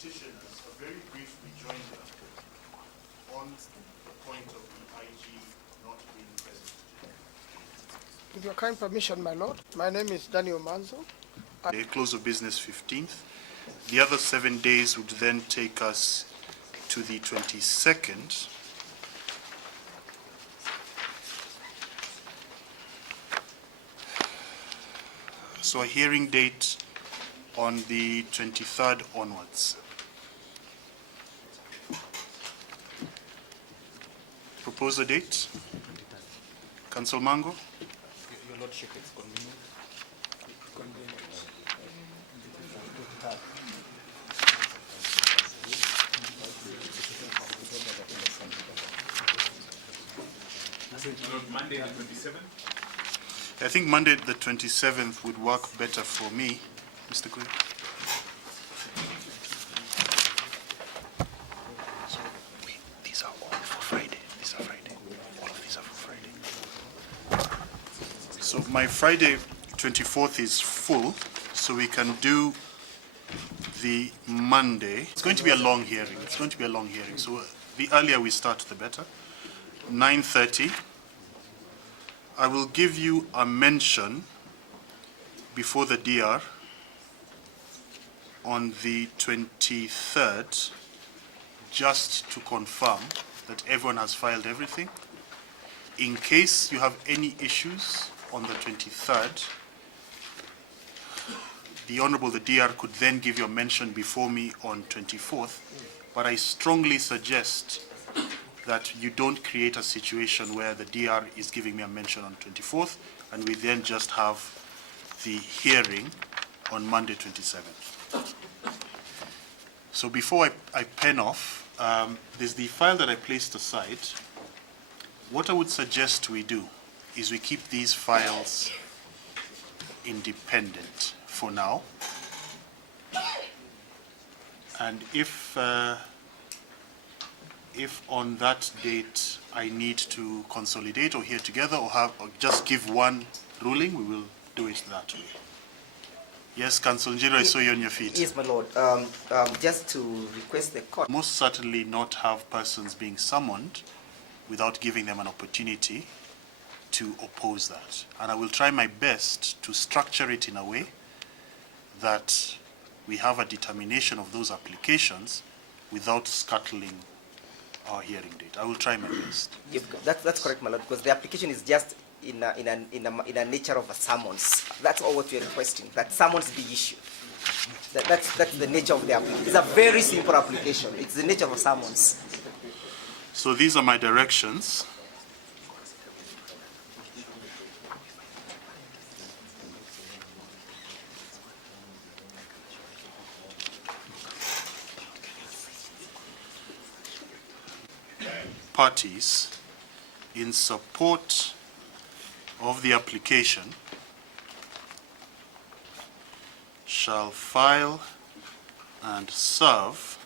petitioners a very brief rejoinder on the point of the IG not being present. With your kind permission, my lord, my name is Daniel Manzo. The close of business 15th. The other 7 days would then take us to the 22nd. So a hearing date on the 23rd onwards. Propose a date. Council Mango? Your Lordship, it's convenient. Monday the 27th? I think Monday the 27th would work better for me, Mr. Quinn. So these are all for Friday. These are Friday. All of these are for Friday. So my Friday 24th is full, so we can do the Monday. It's going to be a long hearing. It's going to be a long hearing. So the earlier we start, the better. 9:30. I will give you a mention before the DR on the 23rd, just to confirm that everyone has filed everything. In case you have any issues on the 23rd, the Honorable, the DR, could then give you a mention before me on 24th, but I strongly suggest that you don't create a situation where the DR is giving me a mention on 24th and we then just have the hearing on Monday 27th. So before I pen off, there's the file that I placed aside. What I would suggest we do is we keep these files independent for now. And if on that date I need to consolidate or hear together or just give one ruling, we will do it that way. Yes, Council Njiro, I saw you on your feet. Yes, my lord. Just to request the court. Most certainly not have persons being summoned without giving them an opportunity to oppose that. And I will try my best to structure it in a way that we have a determination of those applications without scuttling our hearing date. I will try my best. Yes, that's correct, my lord, because the application is just in a nature of a summons. That's all what we are requesting, that summons be issued. That's the nature of the application. It's a very simple application. It's the nature of a summons. So these are my directions. Parties in support of the application shall file and serve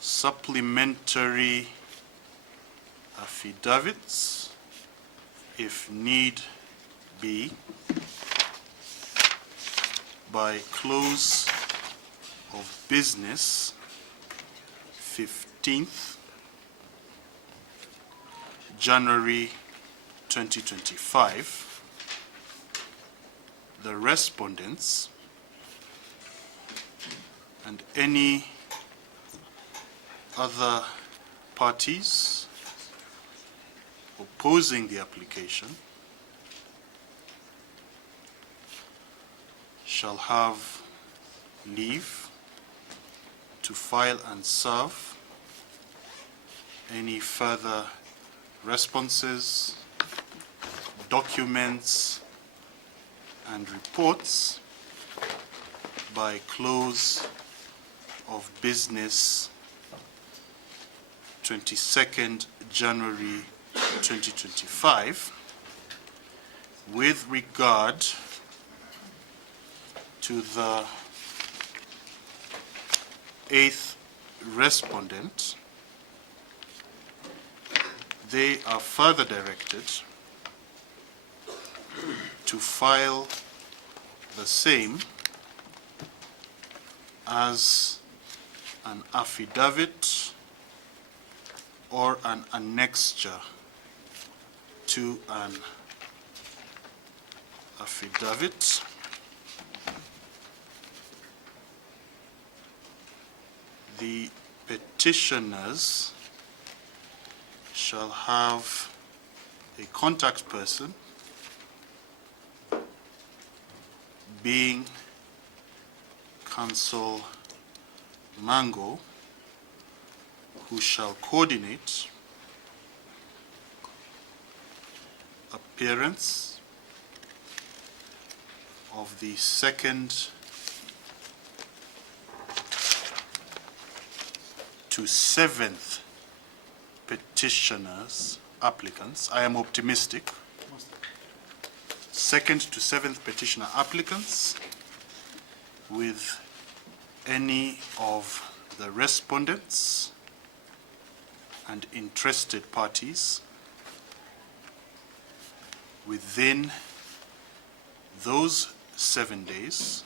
supplementary affidavits if need be by close of business 15th January 2025. The respondents and any other parties opposing the application shall have leave to file and serve any further responses, documents, and reports by close of business 22nd January 2025 with regard to the 8th respondent. They are further directed to file the same as an affidavit or an annexure to an affidavit the petitioners shall have a contact person being Council Mango, who shall coordinate appearance of the second to seventh petitioners, applicants. I am optimistic. Second to seventh petitioner applicants with any of the respondents and interested parties within those 7 days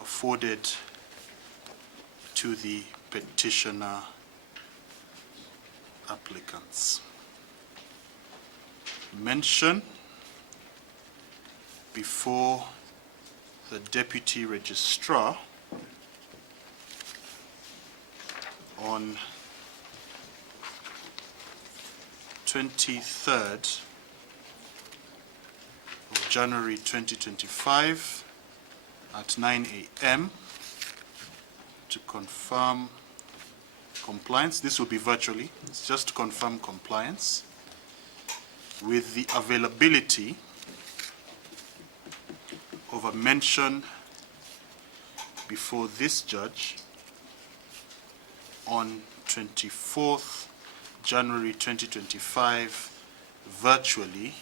afforded to the petitioner applicants. Mention before the Deputy Registrar on 23rd of January 2025 at 9 a.m. to confirm compliance. This will be virtually. It's just to confirm compliance with the availability of a mention before this judge on 24th January 2025 virtually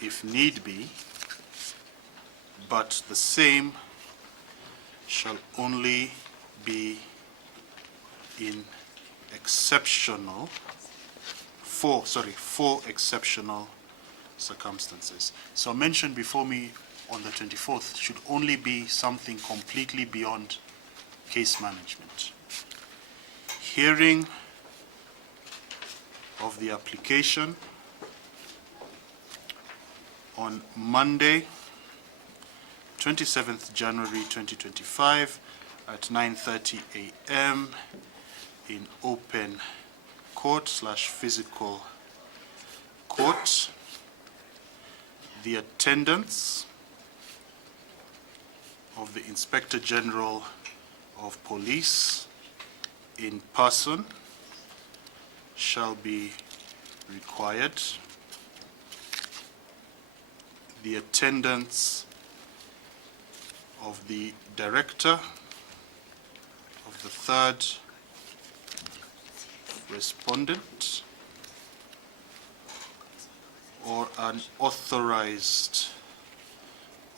if need be, but the same shall only be in exceptional, four exceptional circumstances. So mentioned before me on the 24th should only be something completely beyond case management. Hearing of the application on Monday, 27th January 2025 at 9:30 a.m. in open court / physical court. The attendance of the Inspector General of Police in person shall be required. The attendance of the Director of the third respondent or an authorized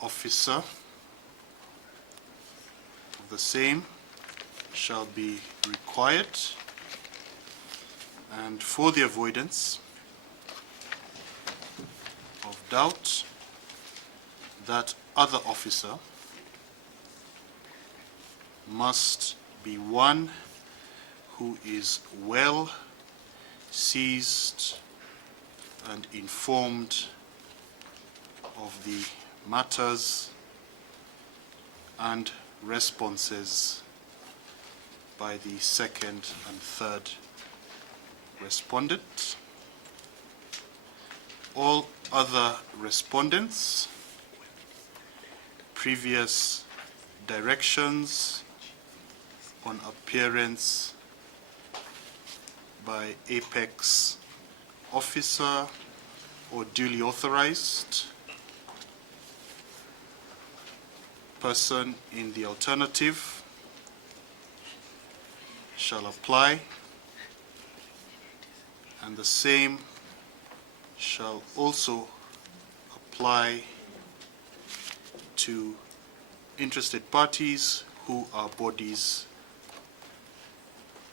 officer of the same shall be required, and for the avoidance of doubt, that other officer must be one who is well seized and informed of the matters and responses by the second and third respondent. All other respondents, previous directions on appearance by Apex officer or duly authorized person in the alternative shall apply, and the same shall also apply to interested parties who are bodies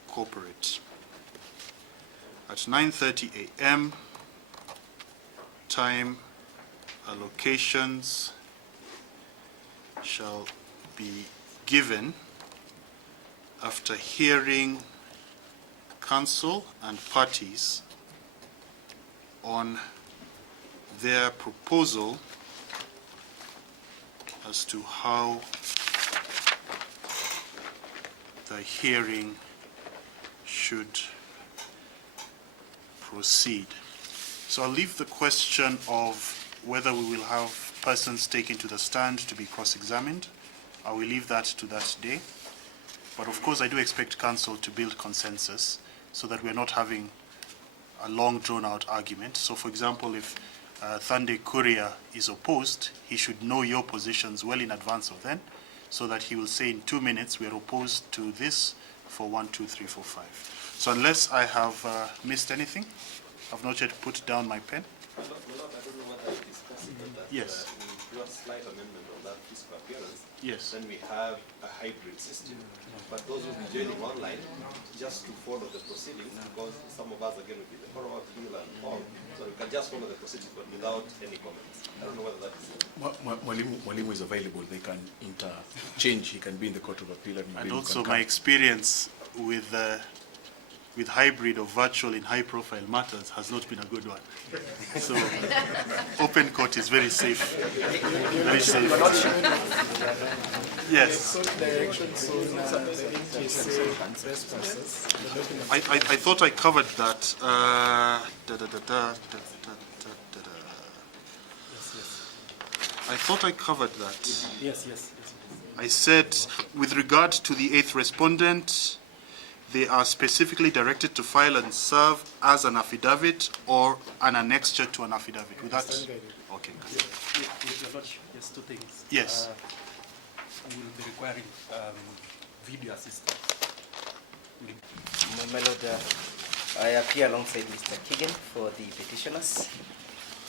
corporate. At 9:30 a.m., time allocations shall be given after hearing counsel and parties on their proposal as to how the hearing should proceed. So I'll leave the question of whether we will have persons taken to the stand to be cross-examined. I will leave that to that day. But of course, I do expect counsel to build consensus so that we're not having a long drawn-out argument. So for example, if Thande Kuria is opposed, he should know your positions well in advance of then, so that he will say in 2 minutes, we are opposed to this for 1, 2, 3, 4, 5. So unless I have missed anything, I've not yet put down my pen. I don't know whether I discussed it, but Yes. we do a slight amendment on that physical appearance. Yes. Then we have a hybrid system. But those will be joining online just to follow the proceedings, because some of us again will be the Forum Appeal and all. So we can just follow the proceedings but without any comments. I don't know whether that is Mwalimu is available. They can interchange. He can be in the Court of Appeal and And Mwalimu also can my come. experience with hybrid or virtual in high-profile matters has not been a good one. So open court is very safe. Very safe. Yes. I thought I covered that. I thought I covered that. Yes. I said, with regard to the 8th respondent, they are specifically directed to file and serve as an affidavit or an annexure to an affidavit. With that? Okay. Your Lordship, yes, two things. Yes. We will be requiring video assistance. My Lord, I appear alongside Mr. Keegan for the petitioners.